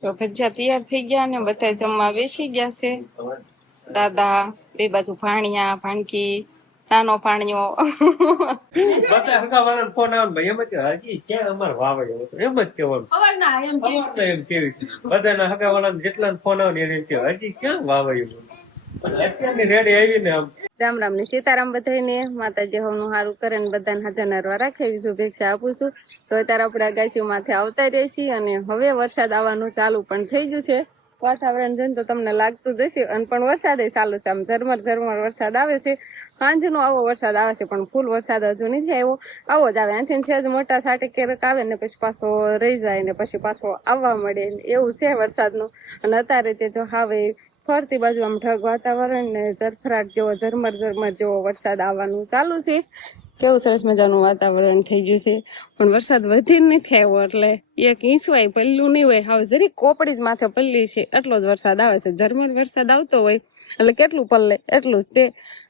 તો ભજીયા તૈયાર થઈ ગયા ને બધા જમવા બેસી ગયા છે. દાદા બે બાજુ ભાણિયા ભાણકી નાનો ભાણિયો બધા હગા વાળા ફોન આવે ભાઈ એમ જ હજી ક્યાં અમાર વાવે એમ જ કેવાનું એમ કેવી બધાના હગા વાળા જેટલા ફોન આવે એને કે હજી ક્યાં વાવે અત્યારની રેડી આવી ને આમ રામ રામ ને સીતારામ બધાને માતાજી હોનું સારું કરે ને બધાને હાજર નરવા રાખે એવી શુભેચ્છા આપું છું. તો અત્યારે આપણે અગાસી માથે આવતા રહીશી અને હવે વરસાદ આવવાનું ચાલુ પણ થઈ ગયું છે. વાતાવરણ જોઈને તો તમને લાગતું જ હશે અને પણ વરસાદ ચાલુ છે. આમ ઝરમર ઝરમર વરસાદ આવે છે. સાંજનો આવો વરસાદ આવે છે પણ ફૂલ વરસાદ હજુ નથી આવ્યો. આવો જ આવે અહીંથી છે જ મોટા સાટે ક્યારેક આવે ને પછી પાછો રહી જાય ને પછી પાછો આવવા મળે એવું છે વરસાદનું. અને અત્યારે તે જો હવે ફરતી બાજુ આમ ઢગ વાતાવરણ ને ઝરફરાટ જેવો ઝરમર ઝરમર જેવો વરસાદ આવવાનું ચાલુ છે. કેવું સરસ મજાનું વાતાવરણ થઈ ગયું છે પણ વરસાદ વધી નથી આવ્યો એટલે એક ઇંચ હોય પલ્લું નહીં હોય હવે જરી કોપડી જ માથે પલ્લી છે એટલો જ વરસાદ આવે છે. ઝરમર વરસાદ આવતો હોય એટલે કેટલું પલ્લે એટલું જ તે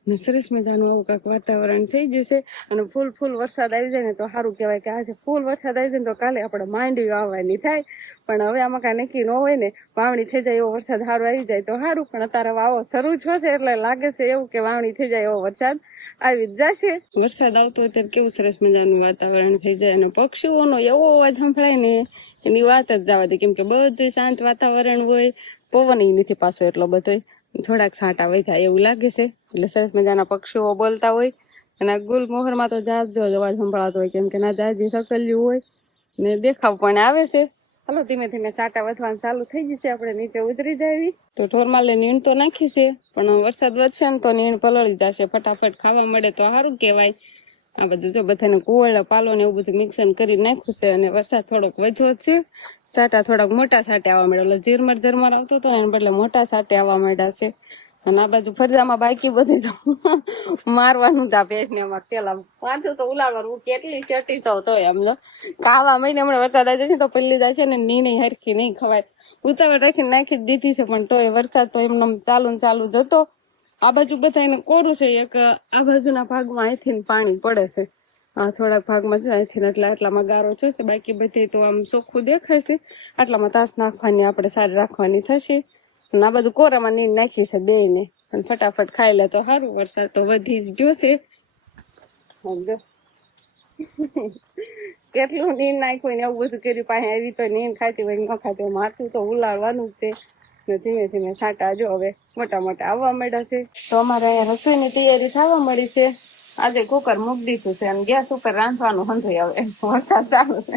ને સરસ મજાનું આવું કાંઈક વાતાવરણ થઈ ગયું છે. અને ફૂલ વરસાદ આવી જાય ને તો સારું કહેવાય કે આજે ફૂલ વરસાદ આવી જાય ને તો કાલે આપણે માંડવી આવવાની થાય. પણ હવે આમાં કાંઈ નક્કી ન હોય ને વાવણી થઈ જાય એવો વરસાદ સારો આવી જાય તો સારું. પણ અત્યારે વાવો શરૂ જ હશે એટલે લાગે છે એવું કે વાવણી થઈ જાય એવો વરસાદ આવી જ જશે. વરસાદ આવતો હોય ત્યારે કેવું સરસ મજાનું વાતાવરણ થઈ જાય અને પક્ષીઓનો એવો અવાજ સંભળાય ને એની વાત જ જવા દે. કેમ કે બધું શાંત વાતાવરણ હોય પવન નથી પાછો એટલો બધો થોડાક છાંટા વહ્યા એવું લાગે છે. એટલે સરસ મજાના પક્ષીઓ બોલતા હોય અને ગુલમોહરમાં તો જાજો અવાજ સંભળાતો હોય કેમ કે ના જાજી સકલ્યું હોય ને દેખાવ પણ આવે છે. હાલો ધીમે ધીમે સાટા વધવાનું ચાલુ થઈ જશે. આપણે નીચે ઉતરી જાવી તો ઢોરમાલે નીણ તો નાખી છે પણ વરસાદ વધશે ને તો નીણ પલળી જશે. ફટાફટ ખાવા મળે તો સારું કહેવાય. આ બધું જો બધાને કુવળ પાલો ને એવું બધું મિક્સન કરી નાખ્યું છે અને વરસાદ થોડોક વધ્યો છે. સાટા થોડાક મોટા સાટે આવવા માંડ્યા. એટલે ઝરમર આવતો હતો ને એને બદલે મોટા સાટે આવવા માંડ્યા છે. અને આ બાજુ ફરજામાં બાકી બધી તો મારવાનું તા પેટ ને અમારે પેલા વાંચું તો ઉલાળવાનું કેટલી ચટી સૌ તો એમ લો ખાવા મહિને હમણાં વરસાદ આવી જશે તો પલ્લી જશે ને નીણી હરખી નહીં ખવાય. ઉતાવળ રાખીને નાખી જ દીધી છે પણ તોય વરસાદ તો એમને ચાલુ જતો. આ બાજુ બધા એને કોરું છે. એક આ બાજુના ભાગમાં અહીંથી પાણી પડે છે. આ થોડાક ભાગમાં જો અહીંથી એટલે આટલામાં ગારો છે. બાકી બધી તો આમ ચોખ્ખું દેખાય છે. આટલામાં તાસ નાખવાની આપણે સારી રાખવાની થશે. અને આ બાજુ કોરામાં નીર નાખી છે બે ને અને ફટાફટ ખાઈ લે તો સારું. વરસાદ તો વધી જ ગયો છે. કેટલું નીર નાખ્યું ને એવું બધું કર્યું પાસે આવી તો નીર ખાતી હોય ન ખાતી હોય માથું તો ઉલાળવાનું જ તે. ધીમે ધીમે છાંટા જો હવે મોટા આવવા માંડ્યા છે. તો અમારે અહીંયા રસોઈની તૈયારી થવા મળી છે. આજે કુકર મૂકી દીધું છે અને ગેસ ઉપર રાંધવાનું હંધુય આવે વરસાદ ચાલુ છે.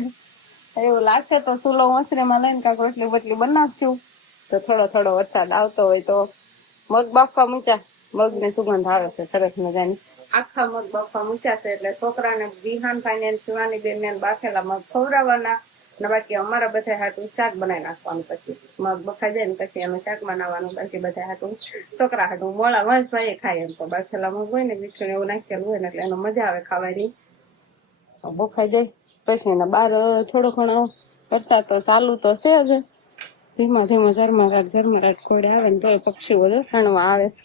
એવું લાગશે તો ચૂલો ઓસરીમાં લઈને કાંક રોટલી બોટલી બનાવશું. તો થોડો વરસાદ આવતો હોય તો મગ બાફવા મૂક્યા. મગ ને સુગંધ આવે છે સરસ મજાની. આખા મગ બાફવા મૂક્યા છે એટલે છોકરાને વિહાન ભાઈ ને શિવાની બેન ને બાફેલા મગ ખવડાવવાના ને બાકી અમારા બધા હાટું શાક બનાવી નાખવાનું. પછી મગ બફાઈ જાય ને પછી અમે શાક બનાવવાનું. બાકી બધા હાટું છોકરા હાટું મોળા મસ્તભાઈ ખાય એમ તો બાફેલા મગ હોય ને મીઠું એવું નાખેલું હોય ને એટલે એનો મજા આવે ખાવાની. બફાઈ જાય પછી એના બહાર થોડો ઘણો વરસાદ તો ચાલુ તો છે જ. ધીમા ઝરમરાટ ઘોડે આવે ને તોય પક્ષીઓ જો સણવા આવે છે.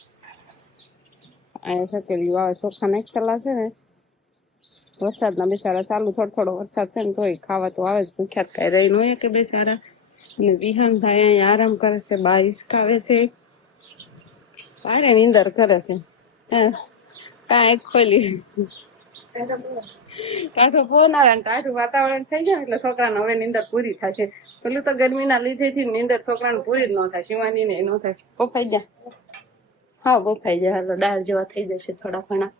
અહીંયા સકેલીઓ આવે ચોખા નાખેલા છે ને વરસાદના બેસારા ચાલુ થોડો વરસાદ છે ને તોય ખાવા તો આવે જ. ભૂખ્યાત કઈ રહી ન હોય કે બેસારા. અને વિહાન ભાઈ અહીંયા આરામ કરે છે. બા હિસકાવે છે. ભારે નીંદર કરે છે. કાંઈ ખોલી કાઠો ફોન આવે ને કાઠું વાતાવરણ થઈ જાય એટલે છોકરાને હવે નીંદર પૂરી થશે. પેલું તો ગરમીના લીધેથી નીંદર છોકરાને પૂરી જ ન થાય. શિવાની ને ન થાય. બફાઈ જાય હા બફાઈ જાય. હાલો દાળ જેવા થઈ જશે થોડા ઘણા.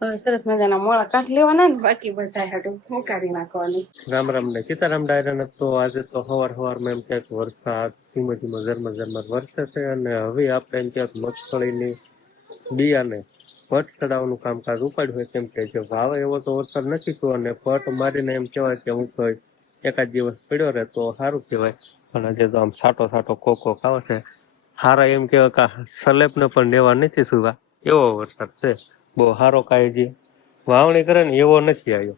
હવે સરસ મજાના મોળા કાઢ લેવાના ને બાકી બધા હાટું ઉકાળી નાખવાની. રામ રામ ને સીતારામ ડાયરા તો આજે તો સવારમાં એમ ક્યાંક વરસાદ ધીમે ઝરમર વરસે છે. અને હવે આપણે એમ ક્યાંક મગફળીની બિયાને પટ ચડાવવાનું કામકાજ ઉપાડ્યું હોય. કેમ કે જે વાવે એવો તો વરસાદ નથી થયો અને પટ મારીને એમ કહેવાય કે હું તો એકાદ દિવસ પડ્યો રહે તો સારું કહેવાય. પણ આજે તો આમ સાટો ખોખો ખાવે છે. હારા એમ કહેવાય કે સલેપને પણ લેવા નથી સુવા એવો વરસાદ છે. બહુ સારો કાંઈ જે વાવણી કરે ને એવો નથી આવ્યો.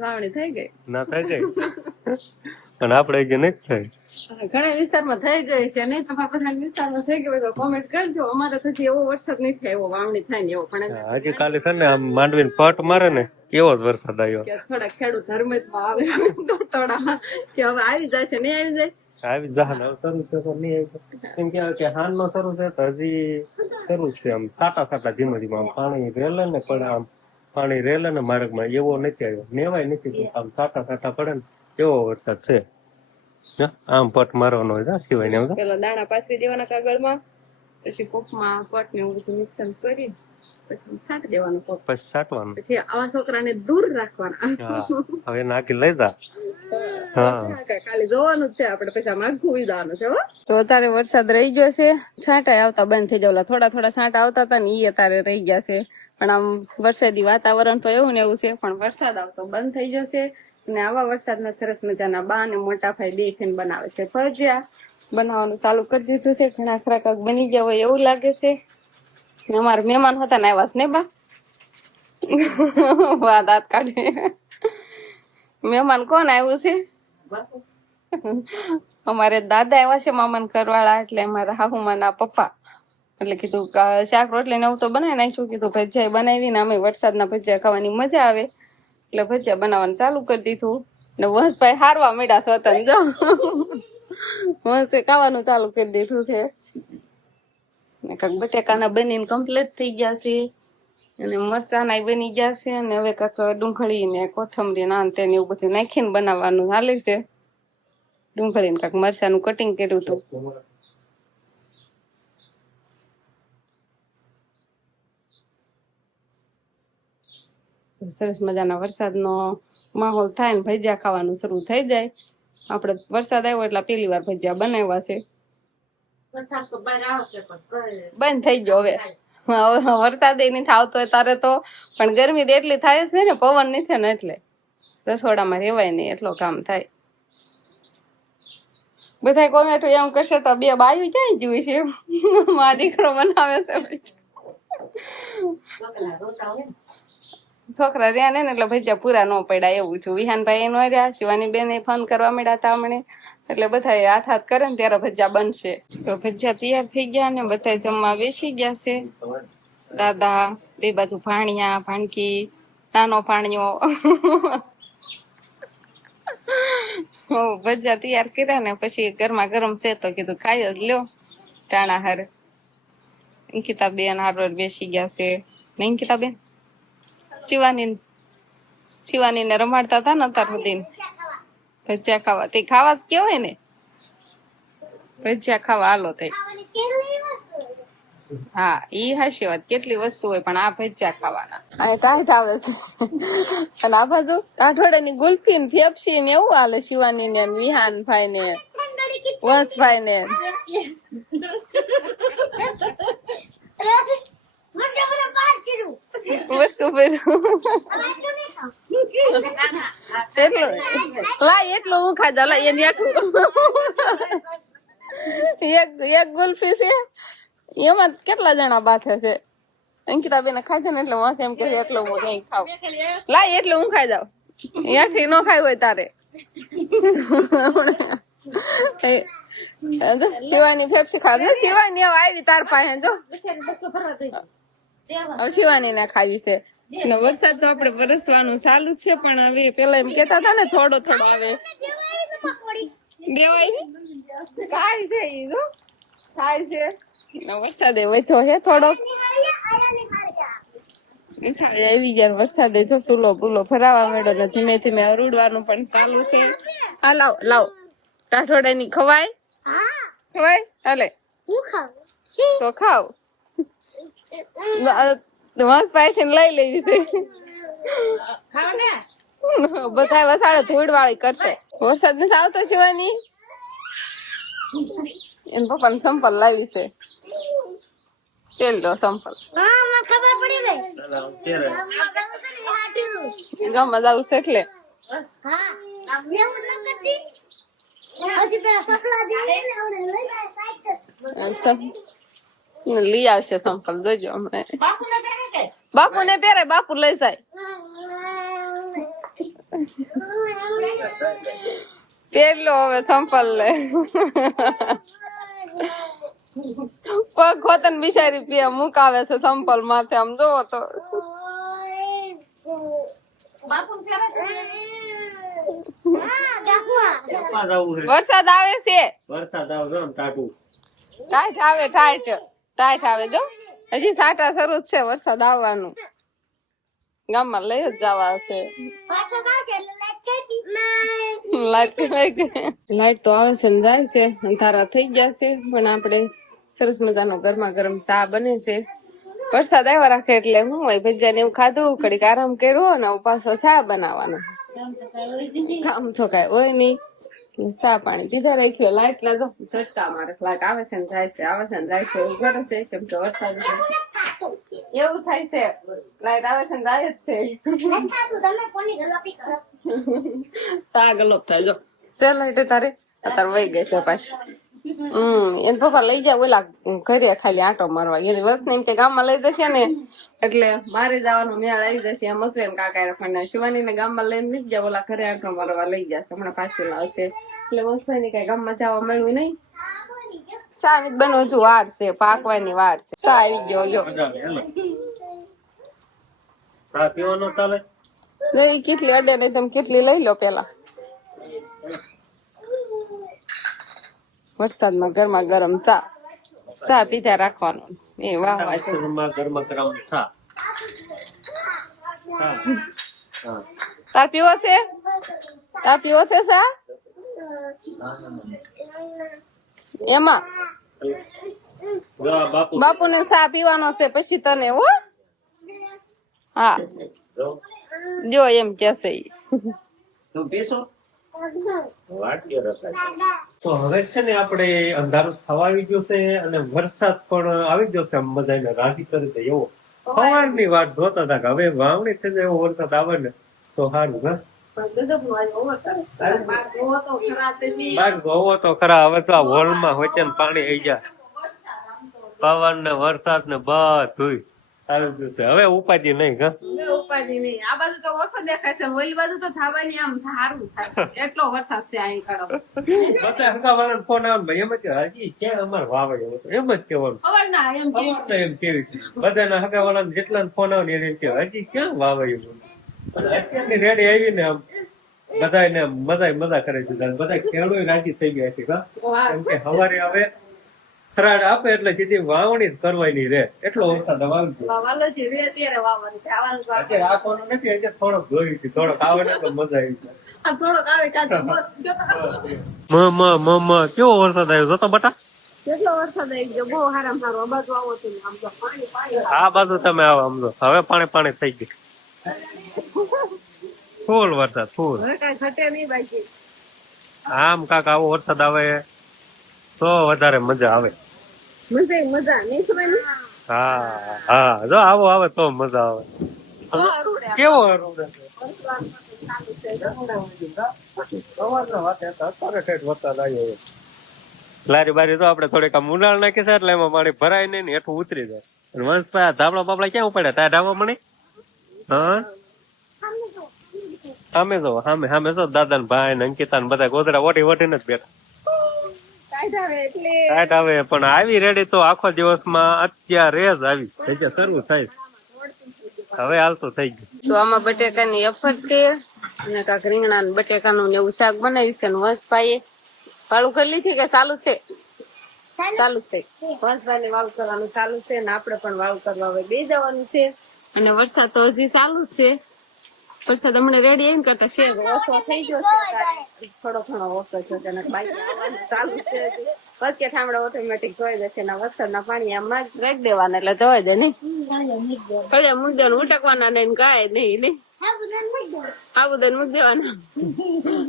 વાવણી થઈ ગઈ ના થઈ ગઈ અને આપણે હજી નથી થઈ. ઘણા વિસ્તારમાં થઈ ગઈ છે, નહીં તમારા બધા વિસ્તારમાં થઈ ગયો હોય તો કોમેન્ટ કરજો. અમારે તો હજી એવો વરસાદ નહીં થાય, એવો વાવણી થાય ને એવો. પણ હજી કાલે છે ને આમ માંડવીને પટ મારે ને એવો જ વરસાદ આવ્યો. કે થોડા ખેડૂત ધર્મિતમાં આવે થોડા કે હવે આવી જશે, નહીં આવી જાય. આવી જહાન હવે શરૂ છે તો નહીં આવી. એમ કહેવાય કે હાન નો શરૂ છે તો હજી શરૂ છે. આમ છાટા છાટા ધીમે ધીમે આમ પાણી રેલે ને પડે, આમ પાણી રેલે ને માર્ગમાં એવો નથી આવ્યો, નેવાય નથી. આમ છાટા છાટા પડે ને એવો વરસાદ છે. આમ પટ મારવાનો હોય સિવાય ને પેલા દાણા પાથરી દેવાના કાગળમાં, પછી કોકમાં પટ ને એવું બધું મિક્સન કરી પછી છાંટી દેવાનું કોક, પછી છાંટવાનું. પછી આવા છોકરાને દૂર રાખવાના. હવે નાખી લઈ જા. ખાલી જોવાનું જ છે આપણે, પછી આમાં ઘૂવી જવાનું છે. તો અત્યારે વરસાદ રહી ગયો છે, છાંટા આવતા બંધ થઈ જવા. થોડા થોડા છાંટા આવતા હતા ને એ અત્યારે રહી ગયા છે. પણ આમ વરસાદી વાતાવરણ તો એવું ને એવું છે, પણ વરસાદ આવતો બંધ થઈ જશે. અને આવા વરસાદમાં સરસ મજાના બા અને મોટા ભાઈ બે થઈને બનાવે છે ભજીયા. બનાવવાનું ચાલુ કરી દીધું છે, ઘણા ખરા કાક બની ગયા હોય એવું લાગે છે. અમારા મહેમાન હતા ને આવ્યા ને બા વાહ દાંત કાઢે. મહેમાન કોણ આવ્યું છે? અમારે દાદા આવ્યા છે મામાન કરવાળા, એટલે અમારા હાહુમાના પપ્પા. એટલે કીધું શાક રોટલી ને એવું તો બનાવી નાખ્યું. કીધું ભજીયા બનાવીને અમે વરસાદના ભજીયા ખાવાની મજા આવે એટલે ભજીયા બનાવવાનું ચાલુ કરી દીધું. ને વંશભાઈ હારવા મીડા સ્વતન જો વંશે ખાવાનું ચાલુ કરી દીધું છે. ને કાંક બટેકાના બનીને કમ્પ્લીટ થઈ ગયા છે, અને મરચાના બની ગયા છે. અને હવે કાંક ડુંગળી ને કોથમરી ના તેને એવું બધું નાખીને બનાવવાનું હાલે છે. ડુંગળી ને કાંક મરચાનું કટિંગ કર્યું હતું. સરસ મજાના વરસાદનો માહોલ થાય ને ભજીયા ખાવાનું શરૂ થઈ જાય. આપણે વરસાદ આવ્યો એટલે પહેલી વાર ભજીયા બનાવ્યા છે. બંધ થઈ ગયો હવે વરસાદ નથી આવતો હોય તારે તો, પણ ગરમી તો એટલી થાય છે ને, પવન નથી ને એટલે રસોડામાં રેવાય નહીં, એટલો કામ થાય. બધા કોમેન્ટ એમ કરશે તો બે બાયું ક્યાં જોઈ છે, મારો દીકરો બનાવે છે. છોકરા રહ્યા ને એટલે ભજીયા પૂરા ન પડ્યા એવું છું. વિહાનભાઈ નો રહ્યા, શિવાની બેન ફોન કરવા મળ્યા હતા હમણે, એટલે બધા હાથ હાથ કરે ને ત્યારે ભજીયા બનશે. તો ભજીયા તૈયાર થઈ ગયા ને બધા જમવા બેસી ગયા છે. દાદા બે બાજુ ભાણિયા ભાણકી, નાનો ભાણિયો. ભજીયા તૈયાર કર્યા ને પછી ગરમા ગરમ છે તો કીધું ખાઈ જ લ્યો. ટાણા હારે અંકિતા બેન હારો બેસી ગયા છે. અંકિતા બેન શિવાની ને રમાડતા હતા ને અત્યાર સુધી ભજીયા ખાવા. તે ખાવા જ કેવાય ને, ભજીયા ખાવા હાલો તે. હા ઈ હાશી વાત, કેટલી વસ્તુ હોય પણ આ ભજીયા ખાવાના. આ કાંઠ આવે છે અને આ બાજુ કાઠોડાની ગુલ્ફી ને ફેફસી ને એવું હાલે. શિવાની ને વિહાન ભાઈ ને વંશભાઈ ને એટલું હું ખાઈ જાઉં. એની એક ગુલ્ફી છે, એમાં કેટલા જણા બાથે છે. અંકિતા બેન ખાય છે ને એટલે વાંસે એમ કે એટલું હું નહીં ખાવ. લાય એટલું હું ખાઈ જાઉં, એથી ન ખાય હોય તારે. શિવાની ફેફસી ખાવ ને, શિવાની આવી તાર પાસે જો શિવાની ને ખાવી છે. ને વરસાદ તો આપડે વરસવાનું ચાલુ છે, પણ હવે પેલા એમ કેતા હતા ને થોડો થોડો આવે દેવાય થાય છે. ઈ જો થાય છે વરસાદે વધ્યો છે થોડોક. આવી ગયા વરસાદે જો સુલો બુલો ભરાવા માંડ્યો ને ધીમે ધીમે અરૂડવાનું પણ ચાલુ છે. હા લાવ લાવ કાઠોડા ની ખવાય ખવાય હાલે તો ખાવ. વંશભાઈ થી લઈ લેવી છે બધા વસાડે ધૂળ વાળી કરશે. વરસાદ નથી આવતો શિવાની, એન પપ્પા ને સંપલ લાવી છે. તેલ લો સંપલ ગામમાં જવું છે એટલે લઈ આવશે સંપલ. જોજો હમણાં બાપુ ને પહેરે, બાપુ લઈ જાય. પહેરલો હવે સંપલ લે પગ ખોતન બિચારી પીએ મુકાવે છે સંપલ માથે આમ જોવો તો વરસાદ આવે છે વરસાદ આવે છે ટાટું ટાઈટ આવે જો હજી સાટા શરૂ જ છે વરસાદ આવવાનું ગામમાં લઈ જ જવા છે લાઈટ તો આવે છે ને જાય છે અંધારા થઈ ગયા છે પણ આપણે સરસ મજાનો ગરમા ગરમ ચા બને છે વરસાદ આવ્યા રાખે એટલે હું હોય ભજીયા ને એવું ખાધું ઘડીક આરામ કર્યો ને પાછો ચા બનાવવાનો કામ તો કઈ હોય નહીં ચા પાણી પીધા રાખ્યો લાઈટ લાગો ઝટકા મારે લાઈટ આવે છે ને જાય છે આવે છે ને જાય છે એવું કરે છે કેમ કે વરસાદ છે એવું થાય છે લાઈટ આવે છે ને જાય જ છે તા ગલોપ થાય જો ચાલ લાઈટ તારે અત્યારે વહી ગઈ છે પાછી એને પપ્પા લઈ જાય ઓલા ઘરે ખાલી આંટો મારવા એની વસ્તુ એમ કે ગામમાં લઈ જશે ને એટલે મારે જવાનો મેળ આવી જશે એમ હતું એમ કાકા રખવાના શિવાની ને ગામમાં લઈને નથી જાય ઓલા ઘરે આંટો મારવા લઈ જશે હમણાં પાછું લાવશે એટલે વસભાઈ ને કઈ ગામમાં જવા મળ્યું નહીં ચા ની બનવું હજુ વાર છે પાકવાની વાર છે ચા આવી ગયો લ્યો ચા પીવાનો ચાલે નહીં કેટલી અડે નહીં તમે કેટલી લઈ લો પેલા વરસાદમાં ગરમા ગરમ ચા પીધા રાખવાનો એ વાહ વાહ છે ગરમા ગરમ ચા તાર પીવો છે ચા એમાં બાપુ ને ચા પીવાનો છે પછી તને હો હા જો એમ કેસે તો હવે છે ને આપણે અંધારું થવા આવી ગયું છે અને વરસાદ પણ આવી ગયો છે મજાને રાજી કરી દે એવો સવારની વાત જોતા હતા કે હવે વાવણી થઈ જાય એવો વરસાદ આવે ને તો સારું હા બાર જોવો તો ખરા હવે તો આ હોલમાં હોય છે ને પાણી આવી જાય પવન ને વરસાદ ને બધું આવી ગયું છે હવે ઉપાધિ નહીં હા ઉપાધિ નહીં આ બાજુ તો ઓછો દેખાય છે ઓલી બાજુ તો થવાની આમ સારું થાય એટલો વરસાદ છે અહીં કડો બધા હગાવાળાને ફોન આવે ભાઈ એમ જ હજી ક્યાં અમારે વાવે એમ જ કેવાનું ખબર ના એમ કેવી બધાના હગાવાળાને જેટલા ફોન આવે ને એને હજી ક્યાં વાવે એવું અત્યારની રેડી આવીને આમ બધાને મજા કરે છે બધા ખેડૂતો રાજી થઈ ગયા છે કેમ કે સવારે હવે ખરાડ આપે એટલે સીધી વાવણી જ કરવાની રે એટલો વરસાદ અત્યારે આખોનો નથી અત્યારે થોડોક જોયું છે થોડોક આવે ને તો મજા આવી કેવો વરસાદ આવ્યો જોતો બટા કેટલો વરસાદ આવી ગયો બહુ હારામ હારો આ બાજુ આવો તમે આમ તો પાણી આ બાજુ તમે આવો આમ તો હવે પાણી થઈ ગયું ફૂલ વરસાદ ફૂલ હવે કઈ ઘટે નહીં બાકી આમ કાક આવો વરસાદ આવે તો વધારે મજા આવે મજા નહીં ખબર હા જો આવો આવે તો મજા આવે કેવો લારી બારી તો આપડે થોડીક આમ ઉનાળ નાખી છે એટલે એમાં પાણી ભરાય નહીં ને હેઠું ઉતરી જાય વંશભાઈ ધાબળા બાબડા ક્યાં ઉપાડ્યા તાર ધાબા મને હા સામે જો દાદા ને ભાઈ ને અંકિતા ને બધા ગોદડા ઓટીને જ બેઠા ટાઈટ આવે પણ આવી રેડી તો આખો દિવસમાં અત્યારે જ આવી જગ્યા શરૂ થાય હવે હાલતું થઈ ગયું તો આમાં બટેકાની અફર છે અને કાંક રીંગણા બટેકાનું એવું શાક બનાવ્યું છે વંશભાઈ વાળું કરી લીધી કે ચાલુ છે વંશભાઈ ને વાળું કરવાનું ચાલુ છે ને આપડે પણ વાળું કરવા હવે બે જવાનું છે અને વરસાદ તો હજી ચાલુ જ છે વરસાદ હમણાં રેડી એમ કરતા છે ઓછો થઈ ગયો છે થોડો ઘણો ઓછો છે બાકી આવવાનું ચાલુ છે બસ કે ઠામડા ઓટોમેટિક ધોઈ જશે ને વરસાદના પાણી આમાં રાખી દેવાના એટલે ધોઈ જાય નહીં કડિયા મૂકી દેવાનું ઉટકવાના નહીં ગાય નહીં આબુદાન મૂકી દેવાના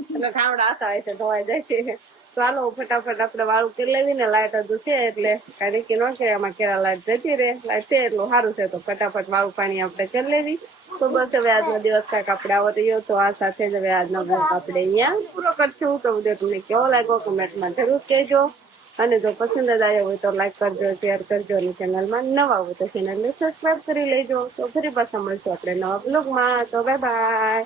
એટલે ઠામડા આશા હોય છે ધોવાઈ જશે ચાલો ફટાફટ આપડે વાળું કરી લેવી ને લાઈટ હજુ છે એટલે કઈ રીકી ન કે આમાં કેરા લાઈટ જતી રે લાઈટ છે એટલું સારું છે તો ફટાફટ વાળું પાણી આપણે કરી લેવી તો બસ હવે આજનો દિવસ કાંઈક આપણે આવો રહ્યો તો આ સાથે જ હવે આજનો બ્લોગ આપણે અહીંયા પૂરો કરશું તો બધું તમને કેવો લાગ્યો કમેન્ટમાં જરૂર કહેજો અને જો પસંદ જ આવ્યો હોય તો લાઈક કરજો શેર કરજો અને ચેનલમાં નવા હોય તો ચેનલને સબસ્ક્રાઈબ કરી લેજો તો ફરી પાછા મળશું આપણે નવા બ્લોગમાં તો બાય બાય